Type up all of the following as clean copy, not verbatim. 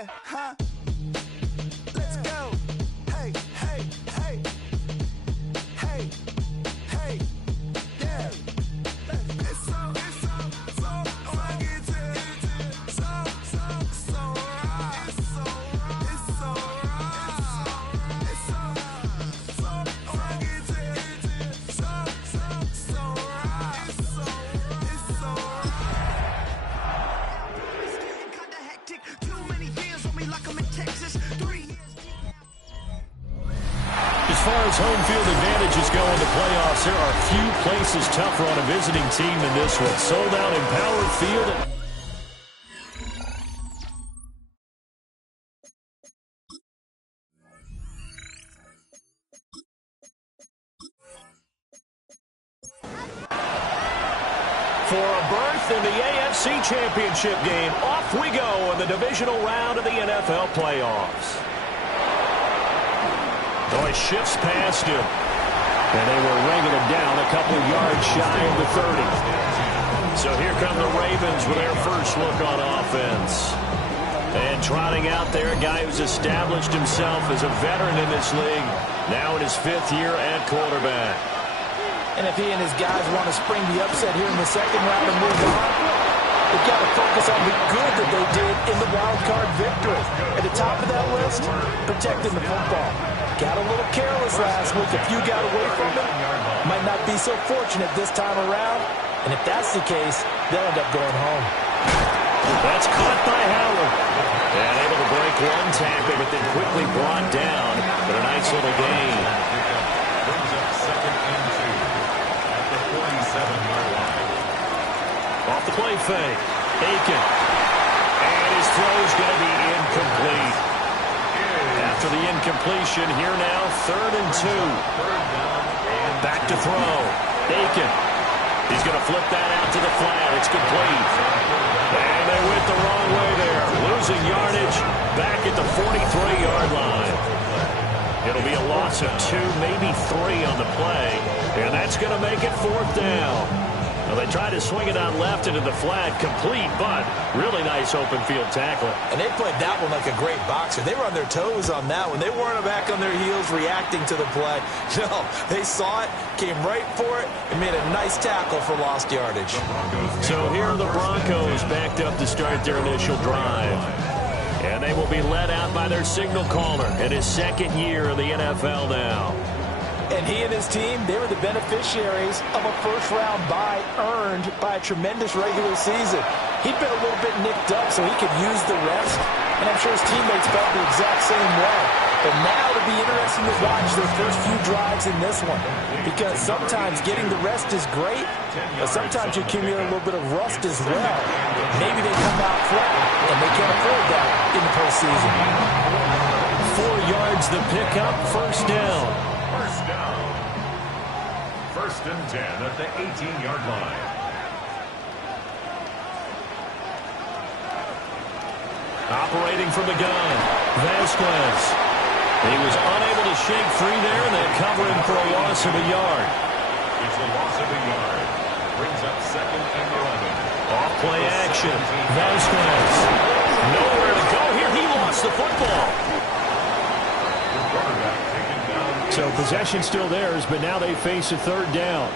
Yeah, huh? Let's go. Hey, hey, hey. Hey, hey. Yeah. It's so funky to so raw. It's so raw. It's so funky to so raw. It's so It's getting kinda hectic. Too many fans on me like I'm in Texas. 3 years. As far as home field advantages go in the playoffs, there are few places tougher on a visiting team than this one. Sold out in Power Field. For a berth in the AFC Championship game, off we go in the divisional round of the NFL playoffs. Oh, he shifts past him. And they were ringing him down a couple yards shy of the 30. So here come the Ravens with their first look on offense. And trotting out there, a guy who's established himself as a veteran in this league, now in his 5th year at quarterback. And if he and his guys want to spring the upset here in the second round and move on, they've got to focus on the good that they did in the wild card victory. At the top of that list, protecting the football. Got a little careless last week. A few got away from it. Might not be so fortunate this time around. And if that's the case, they'll end up going home. That's caught by Howard. And able to break one tackle, but then quickly brought down. But a nice little gain. Brings up 2nd and 2 at the 47-yard line. Off the play fake. Aiken. And his throw's going to be incomplete. After the incompletion, here now, 3rd and 2. Back to throw. Aiken. He's going to flip that out to the flat. It's complete. And they went the wrong way there. Losing yardage back at the 43-yard line. It'll be a loss of 2, maybe 3 on the play. And that's going to make it 4th down. Well, they tried to swing it out left into the flat, complete, but really nice open field tackling. And they played that one like a great boxer. They were on their toes on that one. They weren't back on their heels reacting to the play. No, they saw it, came right for it, and made a nice tackle for lost yardage. So here are the Broncos backed up to start their initial drive. And they will be led out by their signal caller in his 2nd year in the NFL now. And he and his team, they were the beneficiaries of a first-round bye earned by a tremendous regular season. He'd been a little bit nicked up so he could use the rest, and I'm sure his teammates felt the exact same way. But now it'll be interesting to watch their first few drives in this one, because sometimes getting the rest is great, but sometimes you accumulate a little bit of rust as well. Maybe they come out flat, and they can't afford that in the postseason. 4 yards the pickup, 1st down. 1st and 10 at the 18-yard line. Operating from the gun, Vasquez. He was unable to shake free there, and they cover him for a loss of a yard. It's a loss of a yard. Brings up 2nd and 11. Off play action, Vasquez. Nowhere to go here. He lost the football. The quarterback taken down. So possession still theirs, but now they face a 3rd down.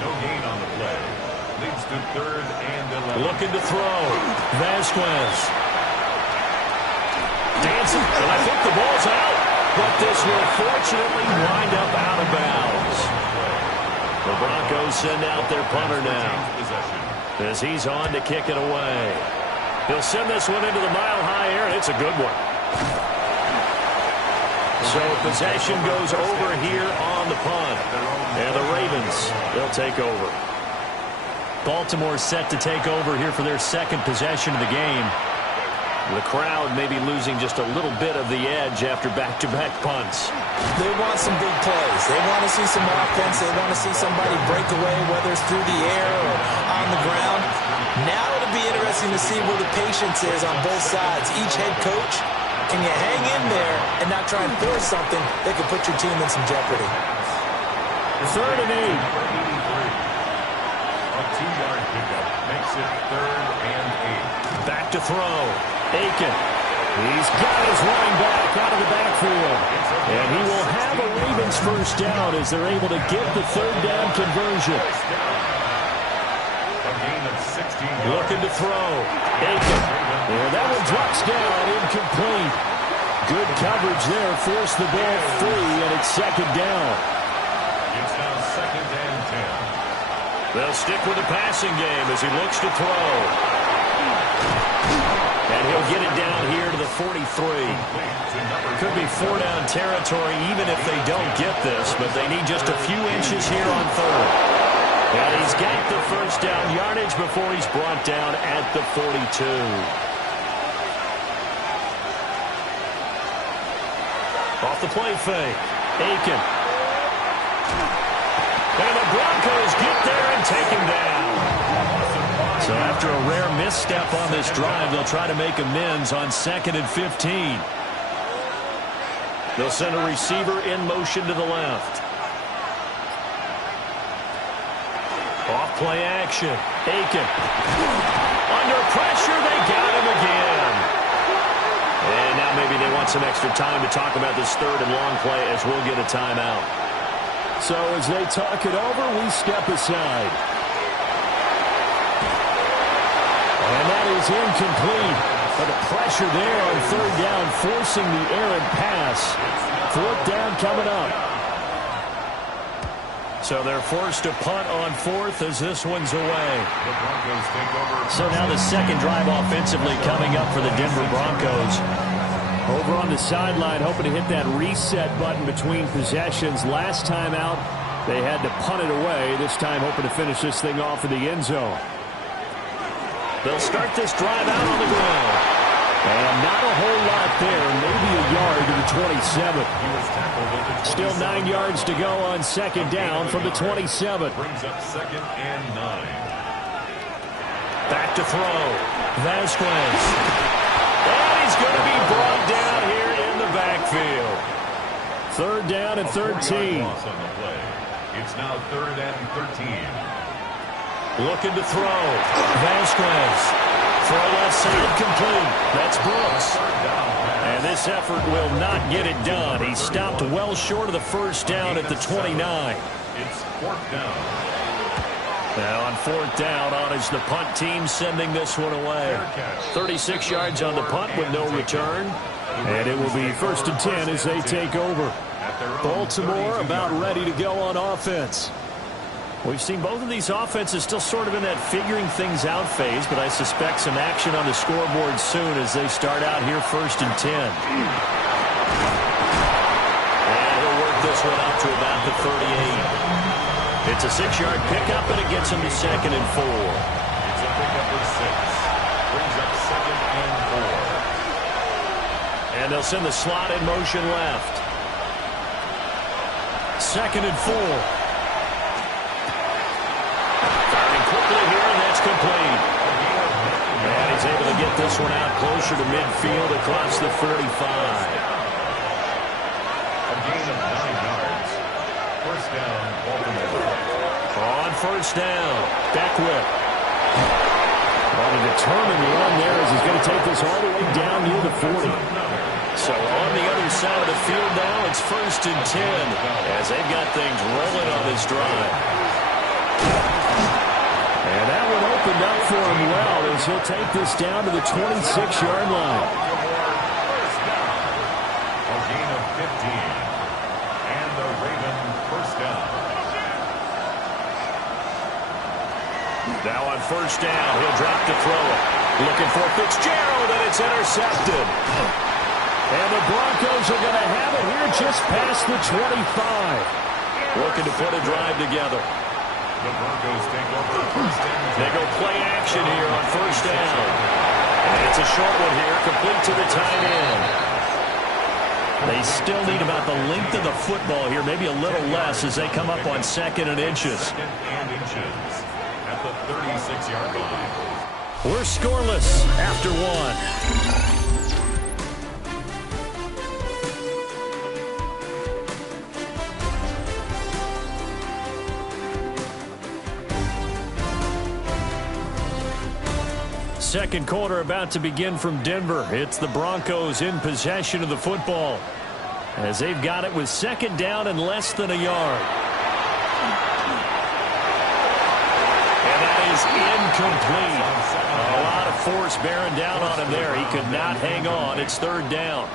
No gain on the play. Leads to 3rd and 11. Looking to throw. Vasquez. Dancing, and I think the ball's out. But this will fortunately wind up out of bounds. The Broncos send out their punter now, as he's on to kick it away. He'll send this one into the mile-high air, and it's a good one. So possession goes over here on the punt. And the Ravens, they'll take over. Baltimore set to take over here for their 2nd possession of the game. The crowd may be losing just a little bit of the edge after back-to-back punts. They want some big plays. They want to see some offense. They want to see somebody break away, whether it's through the air or on the ground. Now it'll be interesting to see where the patience is on both sides. Each head coach, can you hang in there and not try and force something that could put your team in some jeopardy? 3rd and 8. A 2-yard pickup makes it 3rd and 8. Back to throw. Aiken. He's got his running back out of the backfield. And he will have a Ravens first down as they're able to get the third down conversion. A gain of 16 yards. Looking to throw. Aiken. And that one drops down, incomplete. Good coverage there. Forced the ball free, and it's second down. It's now second and 10. They'll stick with the passing game as he looks to throw. And he'll get it down here to the 43. Could be four-down territory even if they don't get this, but they need just a few inches here on third. And he's got the first down yardage before he's brought down at the 42. Off the play fake. Aiken. And the Broncos get there and take him down. So after a rare misstep on this drive, they'll try to make amends on 2nd and 15. They'll send a receiver in motion to the left. Off play action. Aiken. Under pressure, they got him again. And now maybe they want some extra time to talk about this third and long play as we'll get a timeout. So as they talk it over, we step aside. And that is incomplete. But the pressure there on third down, forcing the errant pass. Fourth down coming up. So they're forced to punt on fourth as this one's away. The Broncos take over. So now the second drive offensively coming up for the Denver Broncos. Over on the sideline, hoping to hit that reset button between possessions. Last time out, they had to punt it away. This time hoping to finish this thing off in the end zone. They'll start this drive out on the ground. And not a whole lot there, maybe a yard to the 27. He was tackled at the 27. Still 9 yards to go on second down from the 27. Brings up second and 9. Back to throw. Vasquez. And he's going to be brought down here in the backfield. Third down and 13. Loss on the play. It's now third and 13. Looking to throw. Vasquez. Throw left side complete. That's Brooks. And this effort will not get it done. He stopped well short of the first down at the 29. It's fourth down. Now on fourth down, on is the punt team sending this one away. 36 yards on the punt with no return. And it will be first and 10 as they take over. Baltimore about ready to go on offense. We've seen both of these offenses still sort of in that figuring things out phase, but I suspect some action on the scoreboard soon as they start out here first and 10. And he'll work this one out to about the 38. It's a 6-yard pickup, and it gets him to second and 4. It's a pickup of 6. Brings up second and 4. And they'll send the slot in motion left. Second and 4. Firing quickly here, and that's complete. And he's able to get this one out closer to midfield across the 35. A gain of 9 yards. First down, Baltimore. On first down, Beckwith. On a determined run there as he's going to take this all the way down near the 40. So on the other side of the field now, it's first and 10 as they've got things rolling on this drive. And that one opened up for him well as he'll take this down to the 26-yard line. First down. A gain of 15. And the Raven first down. Now on first down, he'll drop to throw it. Looking for Fitzgerald, and it's intercepted. And the Broncos are going to have it here just past the 25. Looking to put a drive together. The Broncos take over first and 10. They go play action here on first down. And it's a short one here, complete to the tight end. They still need about the length of the football here, maybe a little less as they come up on second and inches. Second and inches at the 36-yard line. We're scoreless after one. second quarter about to begin from Denver. It's the Broncos in possession of the football as they've got it with second down and less than a yard. And that is incomplete. A lot of force bearing down on him there. He could not hang on. It's third down.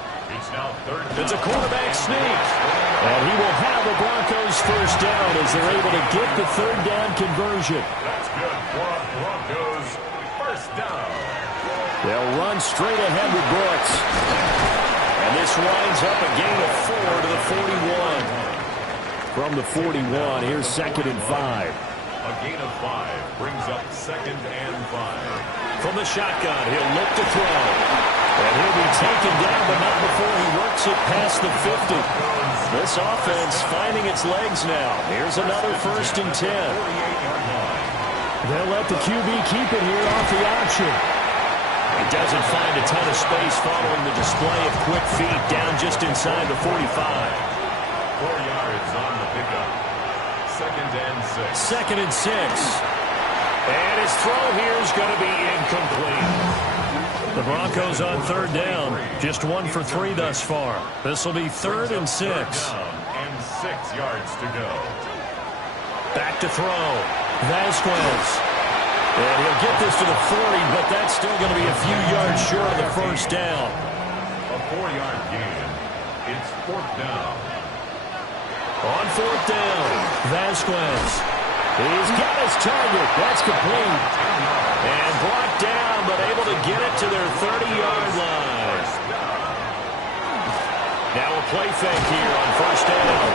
It's a quarterback sneak. And he will have the Broncos first down as they're able to get the third down conversion. That's good for a Broncos first down. They'll run straight ahead with Brooks. And this winds up a gain of 4 to the 41. From the 41, here's 2nd and 5. A gain of 5 brings up 2nd and 5. From the shotgun, he'll look to throw. And he'll be taken down, but not before he works it past the 50. This offense finding its legs now. Here's another 1st and 10. They'll let the QB keep it here off the option. He doesn't find a ton of space following the display of quick feet down just inside the 45. 4 yards on the pickup. 2nd and 6. 2nd and 6. And his throw here is going to be incomplete. The Broncos on third down. Just 1 for 3 thus far. This will be 3rd and 6. And 6 yards to go. Back to throw. Vasquez. And he'll get this to the 40, but that's still going to be a few yards short of the first down. A 4-yard gain. It's 4th down. On 4th down, Vasquez. He's got his target. That's complete. And brought down, but able to get it to their 30-yard line. Now a play fake here on 1st down.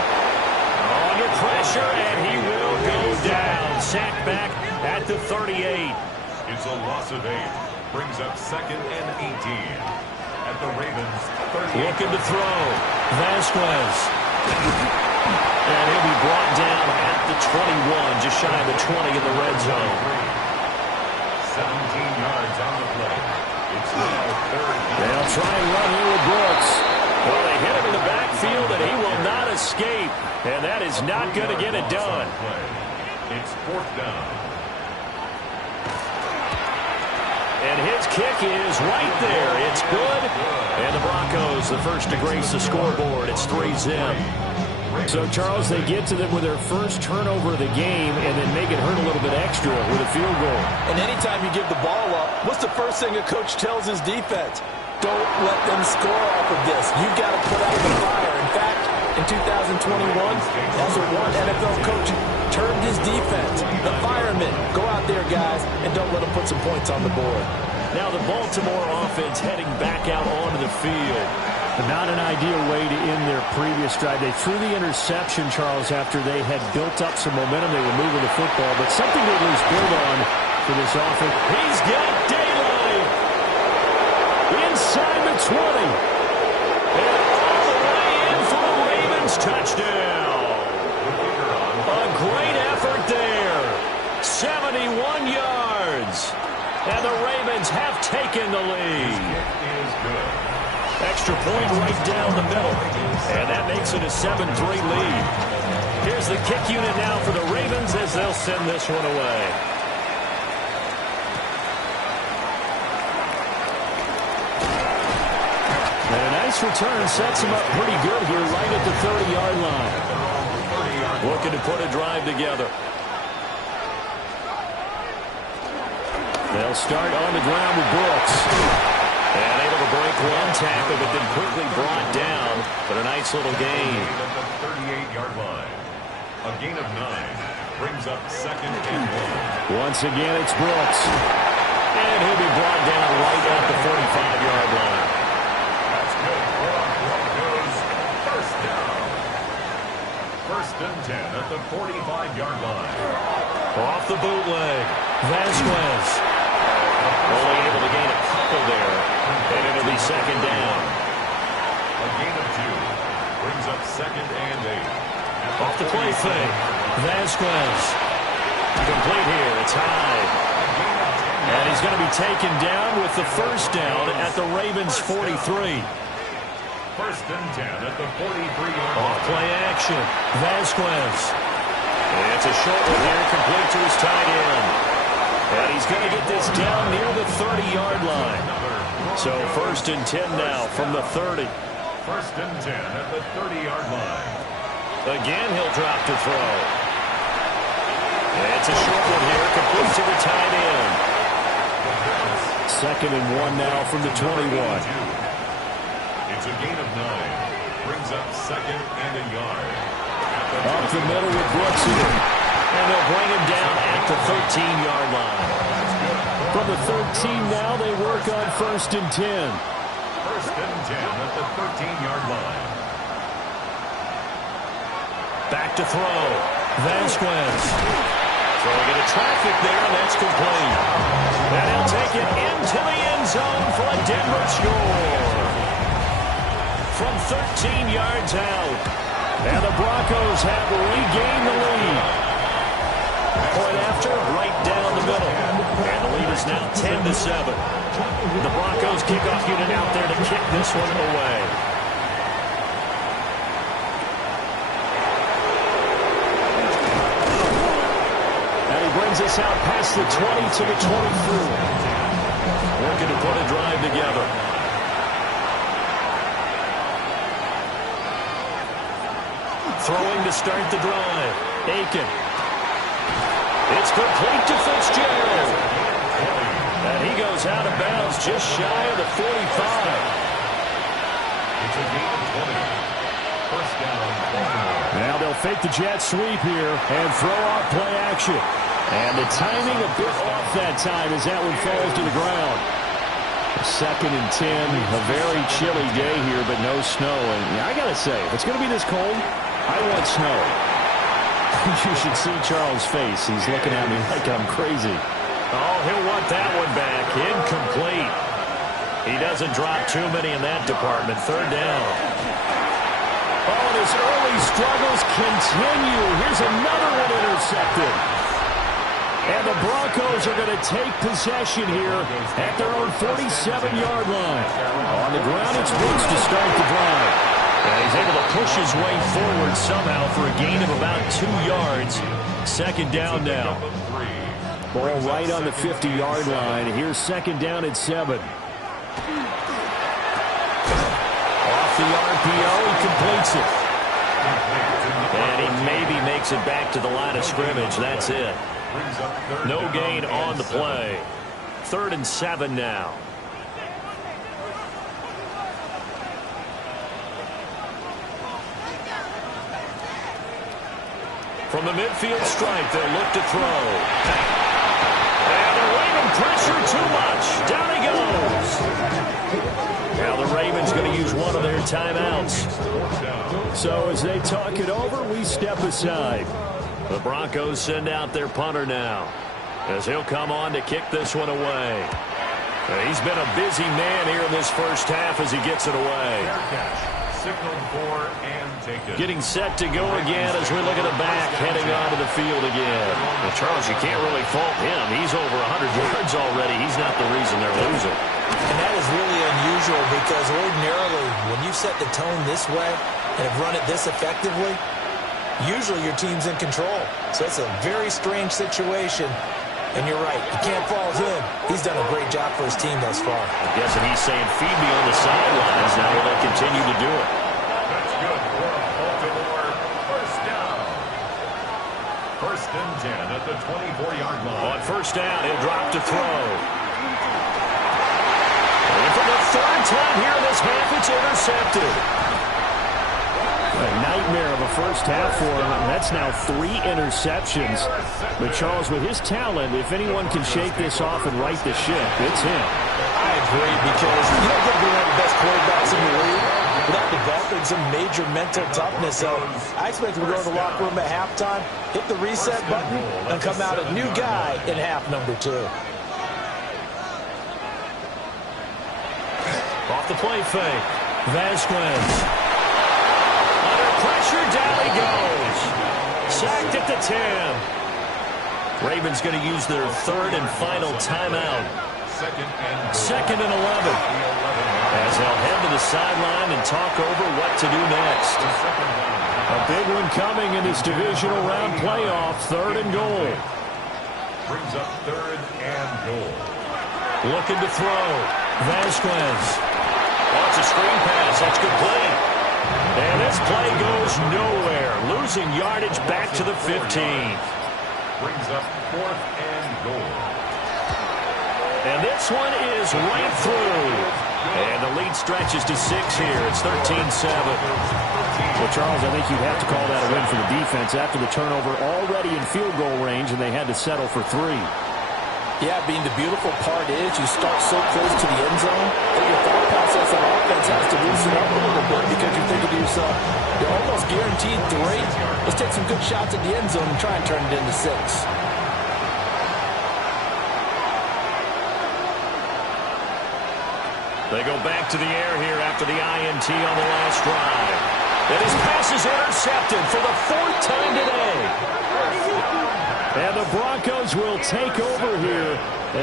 Under pressure, and he will go down. Sacked back at the 38. It's a loss of 8. Brings up 2nd and 18. At the Ravens, 38. Looking to throw. Vasquez. And he'll be brought down at the 21, just shy of the 20 in the red zone. 17 yards on the play. It's now 3rd. They'll try and run here with Brooks. Well, they hit him in the backfield, and he will not escape. And that is not going to get it done. It's 4th down. And his kick is right there. It's good. And the Broncos, the first to grace the scoreboard. It's 3-zip. So, Charles, they get to them with their first turnover of the game and then make it hurt a little bit extra with a field goal. And anytime you give the ball up, what's the first thing a coach tells his defense? Don't let them score off of this. You've got to put out the fire. In fact, in 2021, that's what one NFL coach termed his defense. The firemen. Go out there, guys, and don't let them put some points on the board. Now the Baltimore offense heading back out onto the field. But not an ideal way to end their previous drive. They threw the interception, Charles, after they had built up some momentum. They were moving the football, but something to at least build on for this offense. He's got daylight inside the 20. And all the way in for the Ravens touchdown. A great effort there. 71 yards. And the Ravens have taken the lead. Is good. Extra point right down the middle. And that makes it a 7-3 lead. Here's the kick unit now for the Ravens as they'll send this one away. And a nice return sets him up pretty good here right at the 30-yard line. Looking to put a drive together. They'll start on the ground with Brooks. And able to break one tackle, but then quickly brought down. But a nice little gain. At the 38-yard line. A gain of 9 brings up 2nd and 1. Once again, it's Brooks. And he'll be brought down right at the 45-yard line. That's good for a Broncos first down. 1st and 10 at the 45-yard line. Off the bootleg. Vasquez. Only able to gain a couple there. And it'll be 2nd down. A gain of 2 brings up 2nd and 8. Off the play fake. Vasquez. Complete here. It's high. And he's going to be taken down with the first down at the Ravens 43. 1st and 10 at the 43-yard line. Off play action. Vasquez. And it's a short one here, complete to his tight end. And he's going to get this down near the 30-yard line. So 1st and 10 now from the 30. 1st and 10 at the 30-yard line. Again, he'll drop to throw. It's a short one here, complete to the tight end. 2nd and 1 now from the 21. It's a gain of 9. Brings up 2nd and a yard. Up the middle with Brooks here. And they'll bring him down at the 13-yard line. From the 13 now, they work on 1st and 10. 1st and 10 at the 13-yard line. Back to throw. Vasquez. Throwing into traffic there, and that's complete. And he'll take it into the end zone for a Denver score. From 13 yards out. And the Broncos have regained the lead. Point after, right down the middle. And the lead is now 10-7. The Broncos kickoff unit out there to kick this one away. And he brings us out past the 20 to the 23. Working to put a drive together. Throwing to start the drive. Aiken. It's complete to Fitzgerald. And he goes out of bounds just shy of the 45. It's a gain of 20. 1st down, Baltimore. Now they'll fake the jet sweep here and throw off play action. And the timing a bit off that time as that one falls to the ground. 2nd and 10, a very chilly day here, but no snow. And I got to say, if it's going to be this cold, I want snow. You should see Charles' face. He's looking at me like I'm crazy. Oh, he'll want that one back. Incomplete. He doesn't drop too many in that department. 3rd down. Oh, and his early struggles continue. Here's another one intercepted. And the Broncos are going to take possession here at their own 47-yard line. On the ground, it's Brooks to start the drive. And he's able to push his way forward somehow for a gain of about 2 yards. 2nd down now. Ball right on the 50-yard line. Here's 2nd down at 7. Off the RPO, he completes it. And he maybe makes it back to the line of scrimmage. That's it. No gain on the play. 3rd and 7 now. From the midfield stripe, they'll look to throw. And the Raven pressure too much. Down he goes. Now the Ravens going to use one of their timeouts. So as they talk it over, we step aside. The Broncos send out their punter now, as he'll come on to kick this one away. He's been a busy man here in this first half as he gets it away. Signaled for and taken. Getting set to go again as we look at the back heading onto the field again. Well, Charles, you can't really fault him. He's over 100 yards already. He's not the reason they're losing. And that is really unusual because ordinarily when you set the tone this way and have run it this effectively, usually your team's in control. So it's a very strange situation. And you're right, you can't fault him. He's done a great job for his team thus far. I'm guessing he's saying, feed me on the sidelines. Now they'll continue to do it. That's good for Baltimore. 1st down. 1st and 10 at the 24-yard line. On 1st down, he'll drop to throw. And for the 3rd time here in this half, it's intercepted. A nightmare of a first half for him. That's now 3 interceptions. But Charles, with his talent, if anyone can shake this off and right the ship, it's him. I agree because you don't get to be one of the best quarterbacks in the league without developing some major mental toughness. So I expect him to go to the locker room at halftime, hit the reset button, and come out a new guy in half number 2. Off the play fake. Vasquez. Pressure, down he goes. Sacked at the 10. Ravens going to use their 3rd and final timeout. 2nd and 11. As they'll head to the sideline and talk over what to do next. A big one coming in this divisional round playoff. 3rd and goal. Brings up 3rd and goal. Looking to throw. Vasquez. Wants a screen pass. That's complete. And this play goes nowhere. Losing yardage back to the 15. Brings up 4th and goal. And this one is right through. And the lead stretches to 6 here. It's 13-7. Well, Charles, I think you'd have to call that a win for the defense after the turnover already in field goal range, and they had to settle for 3. Yeah, being the beautiful part is you start so close to the end zone that your thought process on offense has to loosen up a little bit because you're thinking to yourself, you're almost guaranteed 3. Let's take some good shots at the end zone and try and turn it into 6. They go back to the air here after the INT on the last drive. And his pass is intercepted for the 4th time today. And the Broncos will take over here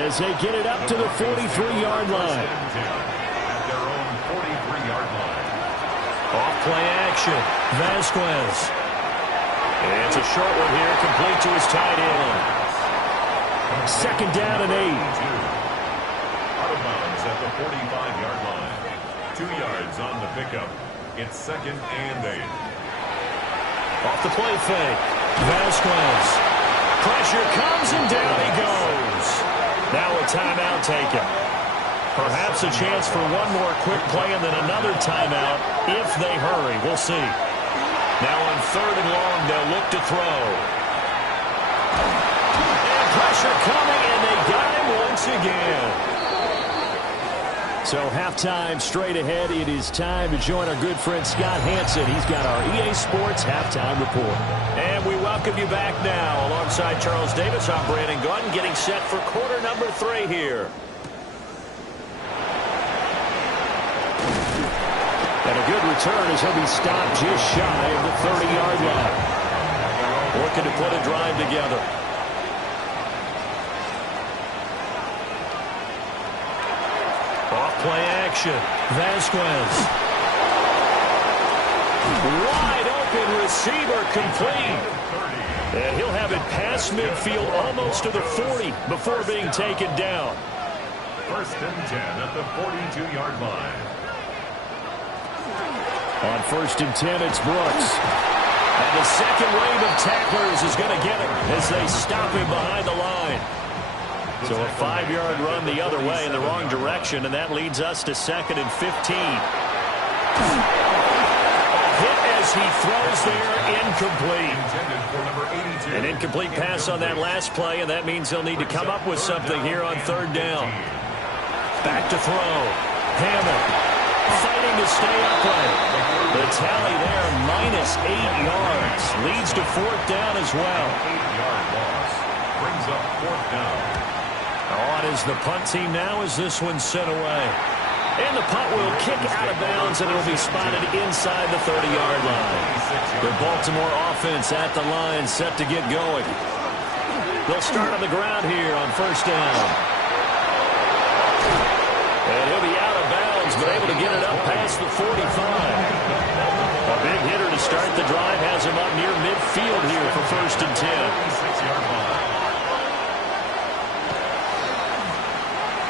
as they get it up to the 43-yard line. At their own 43-yard line. Off play action. Vasquez. And it's a short one here, complete to his tight end. 2nd down and 8. Out of bounds at the 45-yard line. 2 yards on the pickup. It's 2nd and 8. Off the play fake. Vasquez. Pressure comes and down he goes. Now a timeout taken. Perhaps a chance for one more quick play and then another timeout if they hurry. We'll see. Now on 3rd and long, they'll look to throw. And pressure coming, and they got him once again. So halftime straight ahead. It is time to join our good friend Scott Hanson. He's got our EA Sports halftime report. And we welcome you back now. Alongside Charles Davis, I'm Brandon Gunn, getting set for quarter number 3 here. And a good return as he'll be stopped just shy of the 30-yard line. Looking to put a drive together. Off-play action. Vasquez. Wide open receiver complete. And he'll have it past midfield almost to the 40 before being taken down. 1st and 10 at the 42-yard line. On 1st and 10, it's Brooks. And the second wave of tacklers is going to get him as they stop him behind the line. So a 5-yard run the other way in the wrong direction, and that leads us to 2nd and 15. A hit as he throws there, incomplete. An incomplete pass on that last play, and that means they'll need to come up with something here on 3rd down. Back to throw. Hammond fighting to stay upright. The tally there, -8 yards. Leads to 4th down as well. 8-yard loss. Brings up 4th down. On is the punt team now as this one's sent away. And the punt will kick out of bounds, and it'll be spotted inside the 30-yard line. The Baltimore offense at the line, set to get going. They'll start on the ground here on 1st down. And he'll be out of bounds, but able to get it up past the 45. A big hitter to start the drive has him up near midfield here for 1st and 10. 6-yard line.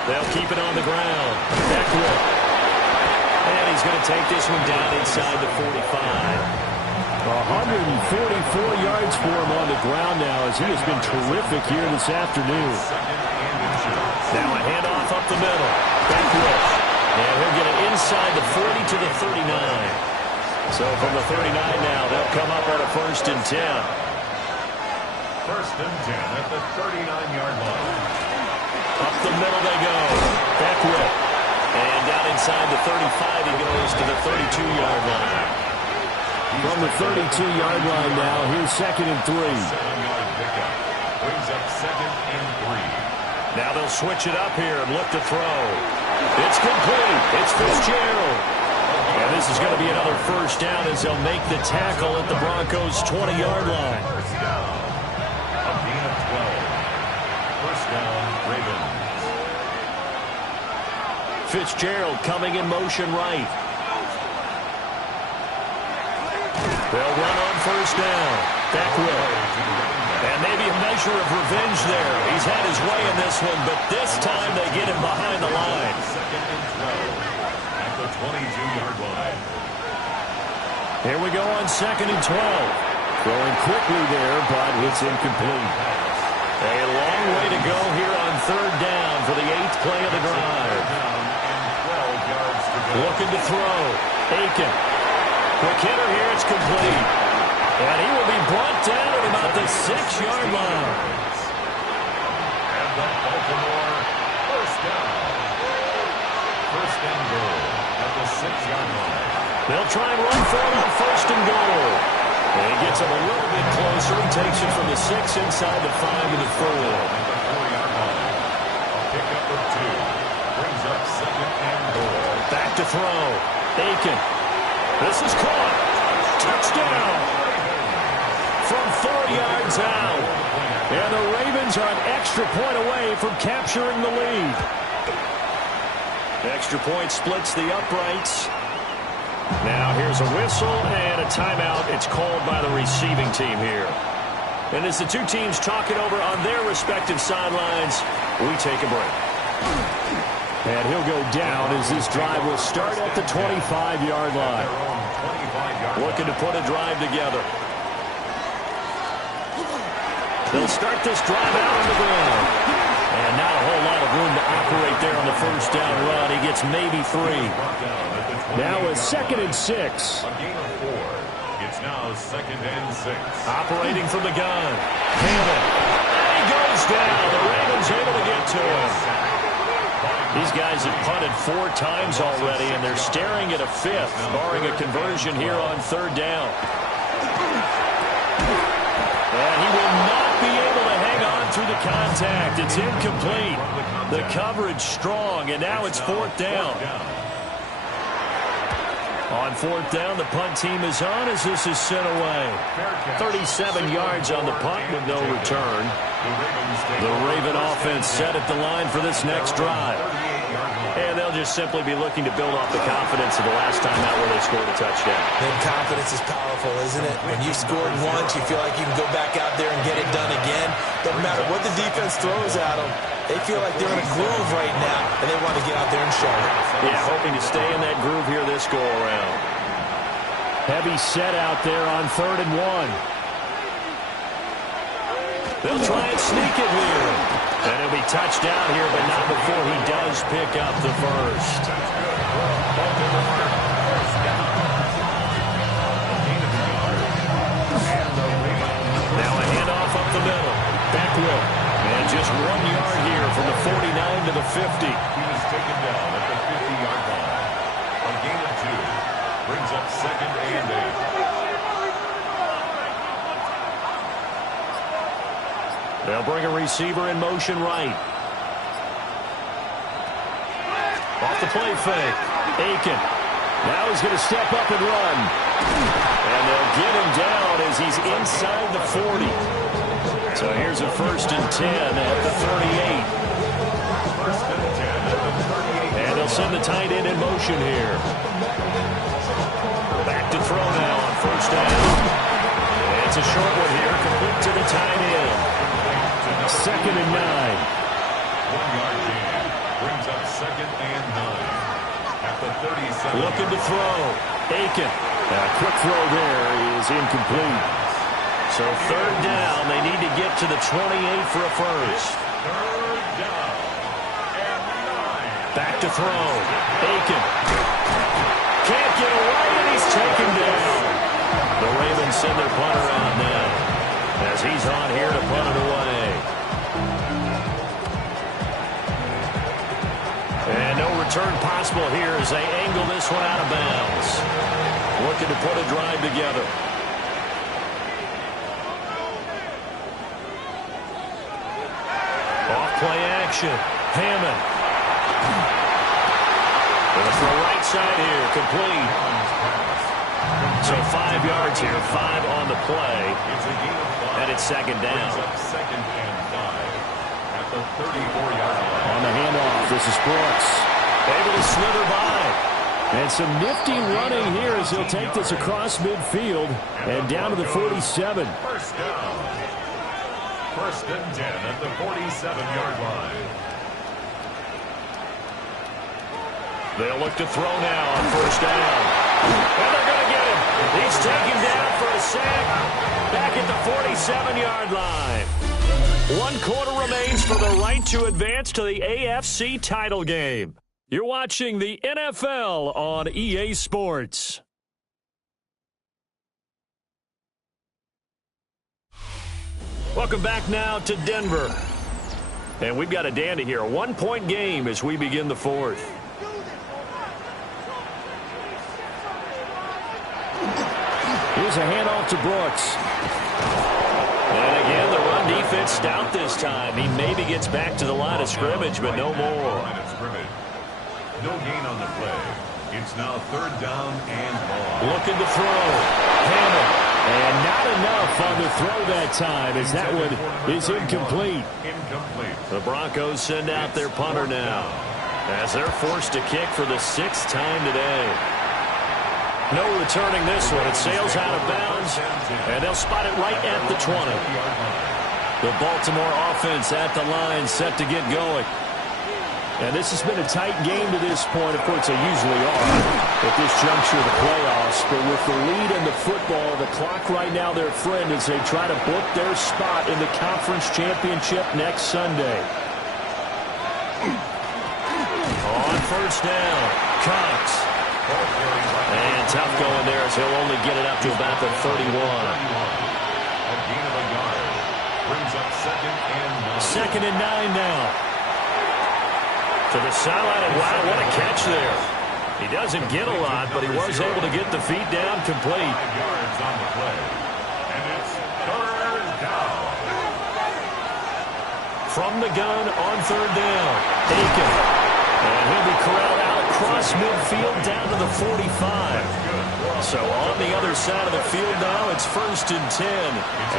They'll keep it on the ground. Beckwith. And he's going to take this one down inside the 45. 144 yards for him on the ground now as he has been terrific here this afternoon. Now a handoff up the middle. Beckwith. And he'll get it inside the 40 to the 39. So from the 39 now, they'll come up on a 1st and 10. 1st and 10 at the 39-yard line. Up the middle they go. Beckwith. And down inside the 35, he goes to the 32-yard line. From the 32-yard line now, here's 2nd and 3. 7-yard pickup. Brings up 2nd and 3. Now they'll switch it up here and look to throw. It's complete. It's Fitzgerald. And this is going to be another 1st down as they'll make the tackle at the Broncos' 20-yard line. 1st down. A gain of 12. 1st down, Ravens. Fitzgerald coming in motion right. They'll run on 1st down. Beckwith. And maybe a measure of revenge there. He's had his way in this one, but this time they get him behind the line. Second and 12 at the 22-yard line. Here we go on 2nd and 12. Throwing quickly there, but it's incomplete. A long way to go here on 3rd down for the 8th play of the drive. Looking to throw. Aiken. Quick hitter here. It's complete. And he will be brought down at about the 6-yard line. And the Baltimore first down. First and goal at the 6-yard line. They'll try and run for it on 1st and goal. And he gets him a little bit closer. He takes it from the 6 inside the 5 to the 4. At the 4-yard line. A pickup of 2. Brings up 2nd and goal. Back to throw. Aiken. This is caught. Touchdown. From 4 yards out. And the Ravens are an extra point away from capturing the lead. Extra point splits the uprights. Now here's a whistle and a timeout. It's called by the receiving team here. And as the two teams talk it over on their respective sidelines, we take a break. And he'll go down as this drive will start at the 25-yard line. Looking to put a drive together. They'll start this drive out on the ground. And not a whole lot of room to operate there on the first down run. He gets maybe 3. Now a 2nd and 6. A gain of 4. It's now 2nd and 6. Operating from the gun. Hammond. And he goes down. The Ravens able to get to him. These guys have punted 4 times already, and they're staring at a 5th, barring a conversion here on 3rd down. And he will not be able to hang on through the contact. It's incomplete. The coverage strong, and now it's 4th down. On 4th down, the punt team is on as this is sent away. 37 yards on the punt with no return. The Raven offense set at the line for this next drive. And they'll just simply be looking to build off the confidence of the last time out where they scored a touchdown. And confidence is powerful, isn't it? When you've scored once, you feel like you can go back out there and get it done again. Doesn't matter what the defense throws at them. They feel like they're in a groove right now, and they want to get out there and show it. Yeah, hoping to stay in that groove here this go-around. Heavy set out there on 3rd and 1. They'll try and sneak it here. And he'll be touched down here, but not before he does pick up the first. Now a handoff up the middle. Beckwith. And just 1 yard here from the 49 to the 50. He was taken down at the 50-yard line. A gain of 2. Brings up 2nd and 8. They'll bring a receiver in motion right. Off the play fake. Aiken. Now he's going to step up and run. And they'll get him down as he's inside the 40. So here's a 1st and 10 at the 38. And they'll send the tight end in motion here. Back to throw now on 1st down. And it's a short one here, complete to the tight end. 2nd and 9. 1-yard gain. Brings up 2nd and 9. At the 37. Looking to throw. Aiken. A quick throw there is incomplete. So 3rd down. They need to get to the 28 for a first. 3rd down. And 9. Back to throw. Aiken. Can't get away, and he's taken down. The Ravens send their punter out now as he's on here to punt it away. And no return possible here as they angle this one out of bounds. Looking to put a drive together. Off-play action. Hammond. Going throw right side here. Complete. So 5 yards here. 5 on the play. It's a gain of 5. And it's 2nd down. Brings up 2nd and 5. At the 34-yard line. On the handoff, this is Brooks. Able to slither by. And some nifty running here as he'll take this across midfield and down to the 47. First down. First and 10 at the 47-yard line. They'll look to throw now on first down. And they're going to get him. He's taken down for a sack back at the 47-yard line. 1 quarter remains for the right to advance to the AFC title game. You're watching the NFL on EA Sports. Welcome back now to Denver. And we've got a dandy here. A 1-point game as we begin the fourth. Here's a handoff to Brooks. And again, the run defense stout this time. He maybe gets back to the line of scrimmage, but no more. No gain on the play. It's now third down and long. Looking to throw. Hammond. And not enough on the throw that time as that one is incomplete. The Broncos send out their punter now as they're forced to kick for the 6th time today. No returning this one. It sails out of bounds, and they'll spot it right at the 20. The Baltimore offense at the line set to get going. And this has been a tight game to this point. Of course, they usually are at this juncture of the playoffs. But with the lead in the football, the clock right now their friend as they try to book their spot in the conference championship next Sunday. On first down, Cox. And tough going there as he'll only get it up to about the 31. A gain of a yard. Brings up second and 9. 2nd and 9 now. To the sideline, and wow, what a catch there. He doesn't get a lot, but he was able to get the feet down complete. 5 yards on the play. And it's third down. From the gun on third down, Aiken. And he'll be corralled out across midfield down to the 45. So on the other side of the field now, it's 1st and 10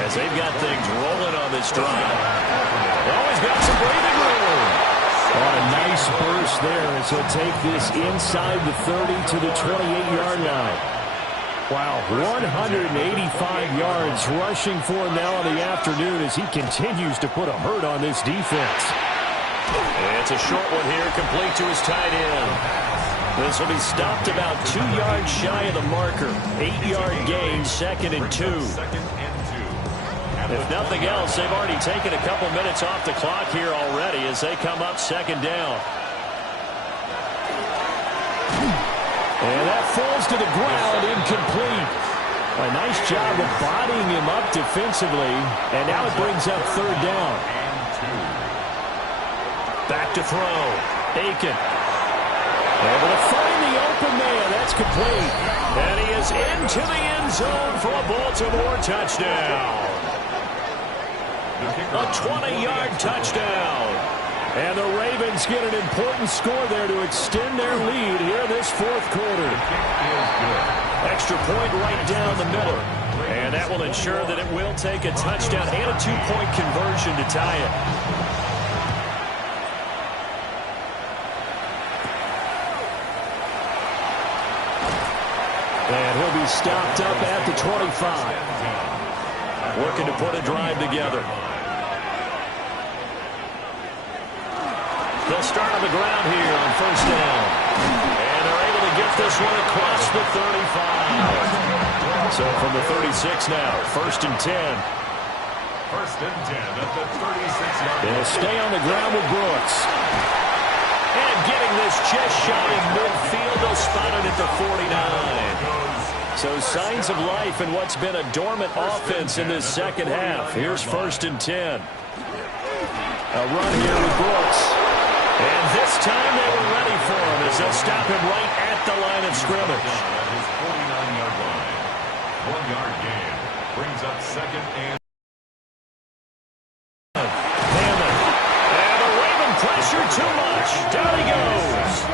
as they've got things rolling on this drive. Always got some breathing room. On a nice burst there as he'll take this inside the 30 to the 28-yard line. Wow, 185 yards rushing for him now in the afternoon as he continues to put a hurt on this defense. It's a short one here, complete to his tight end. This will be stopped about 2 yards shy of the marker. 8-yard gain, 2nd and 2. If nothing else, they've already taken a couple minutes off the clock here already as they come up 2nd down. And that falls to the ground, incomplete. A nice job of bodying him up defensively, and now it brings up 3rd down. Back to throw. Aiken. Able to find the open man. That's complete. And he is into the end zone for a Baltimore touchdown. A 20-yard touchdown. And the Ravens get an important score there to extend their lead here this 4th quarter. Extra point right down the middle. And that will ensure that it will take a touchdown and a 2-point conversion to tie it. And he'll be stopped up at the 25. Working to put a drive together. They'll start on the ground here on 1st down. And they're able to get this one across the 35. So from the 36 now, 1st and 10. 1st and 10 at the 36-yard line. They'll stay on the ground with Brooks. And getting this just shy of midfield, they'll spot it at the 49. So signs of life in what's been a dormant offense in this 2nd half. Here's 1st and 10. A run here with Brooks. And this time they were ready for him as they'll stop him right at the line of scrimmage. At his 49-yard line. 1-yard gain. Brings up 2nd and... Hammond. And the Raven pressure too much. Down he goes.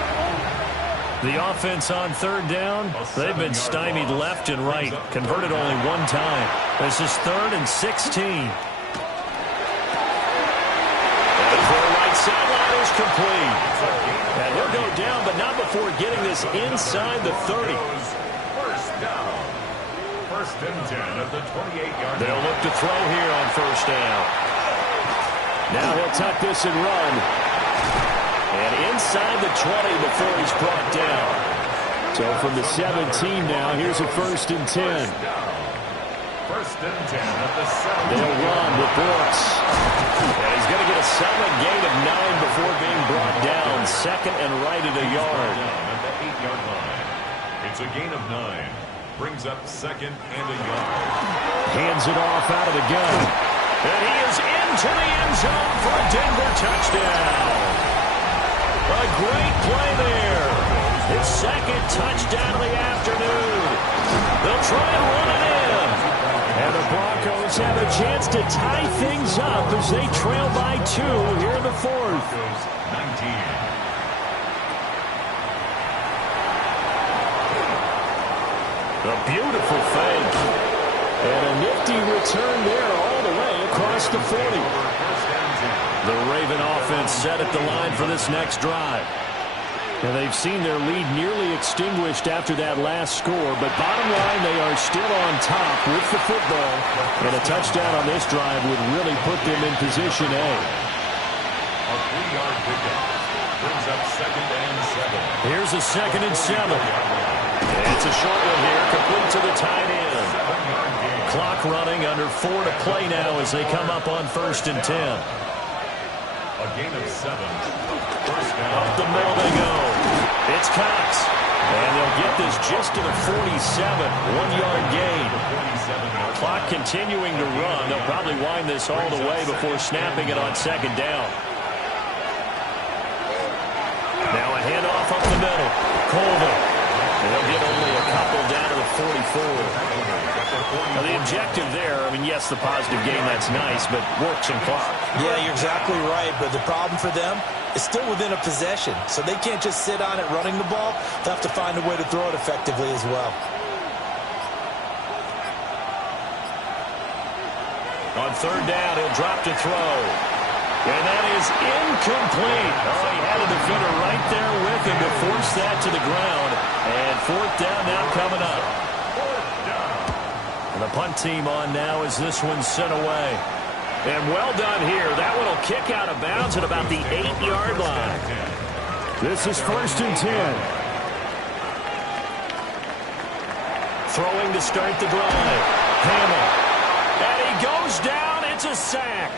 The offense on 3rd down, they've been stymied left and right. Converted only one time. This is 3rd and 16. Sideline is complete. And he'll go down, but not before getting this inside the 30. 1st down. 1st and 10 at the 28-yard line. They'll look to throw here on 1st down. Now he'll tuck this and run. And inside the 20 before he's brought down. So from the 17 now, here's a 1st and 10. 1st and 10 at the 7. They'll run with Brooks. And he's going to get a solid gain of 9 before being brought down. 2nd and right at a yard. Down at the 8-yard line. It's a gain of 9. Brings up 2nd and a yard. Hands it off out of the gun. And he is into the end zone for a Denver touchdown. A great play there. His 2nd touchdown of the afternoon. They'll try and run it in. And the Broncos have a chance to tie things up as they trail by 2 here in the 4th. 19. A beautiful fake. And a nifty return there all the way across the 40. The Raven offense set at the line for this next drive. And they've seen their lead nearly extinguished after that last score. But bottom line, they are still on top with the football. And a touchdown on this drive would really put them in position A. A 3-yard pickup. Brings up 2nd and 7. Here's a 2nd and 7. It's a short one here, complete to the tight end. Clock running, under 4 to play now as they come up on 1st and 10. A gain of 7. 1st down. Up the middle they go. It's Cox. And they'll get this just to the 47. 1-yard gain. Clock continuing to run. They'll probably wind this all the way before snapping it on 2nd down. Now a handoff up the middle. Colvin. They'll get only a couple down to the 44. Now the objective there, I mean, yes, the positive game, that's nice, but works and clock. Yeah, you're exactly right, but the problem for them is still within a possession, so they can't just sit on it running the ball. They'll have to find a way to throw it effectively as well. On 3rd down, he'll drop to throw. And that is incomplete. Oh, he had a defender right there with him to force that to the ground. And 4th down now coming up. And the punt team on now as this one's sent away. And well done here. That one will kick out of bounds at about the 8-yard line. This is 1st and 10. Throwing to start the drive. Hamill. And he goes down. It's a sack.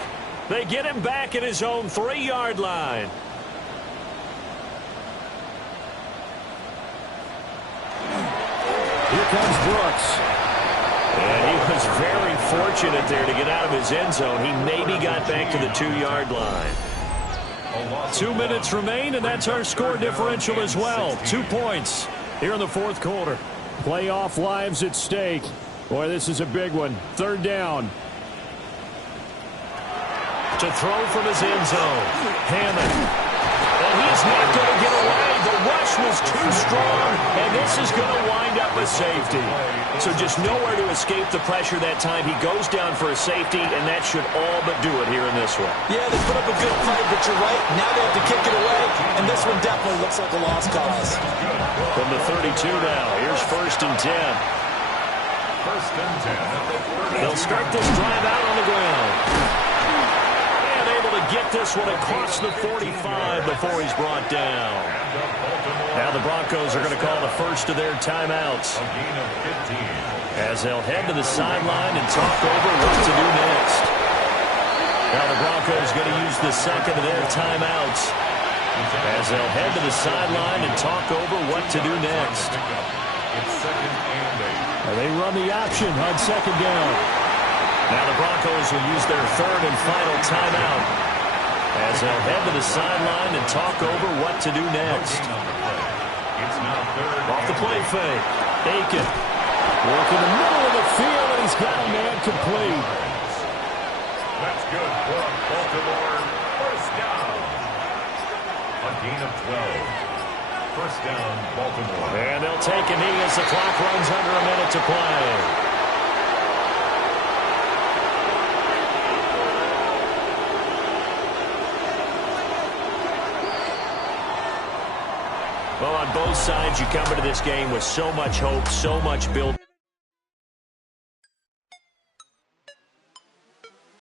They get him back at his own 3-yard line. Here comes Brooks. And he was very fortunate there to get out of his end zone. He maybe got back to the 2-yard line. 2 minutes remain, and that's our score differential as well. 2 points here in the 4th quarter. Playoff lives at stake. Boy, this is a big one. 3rd down. To throw from his end zone. Hammond. And he's not going to get away. The rush was too strong, and this is going to wind up a safety. So just nowhere to escape the pressure that time. He goes down for a safety, and that should all but do it here in this one. Yeah, they put up a good fight, but you're right. Now they have to kick it away, and this one definitely looks like a lost cause. From the 32 now, here's 1st and 10. 1st and 10. They'll start this drive out on the ground. And able to get this one across the 45 before he's brought down. Now the Broncos are going to call the first of their timeouts, A gain of 15. as they'll head to the sideline and talk over what to do next. Now the Broncos are going to use the second of their timeouts, as they'll head to the sideline and talk over what to do next. It's 2nd and 8. And they run the option on 2nd down. Now the Broncos will use their 3rd and final timeout, as they'll head to the sideline and talk over what to do next. It's now 3rd. Off the play fake. Aiken. Work in the middle of the field, and he's got a man complete. That's good for Baltimore. 1st down. A gain of 12. 1st down, Baltimore. And they'll take a knee as the clock runs under a minute to play. Well, on both sides, you come into this game with so much hope, so much build.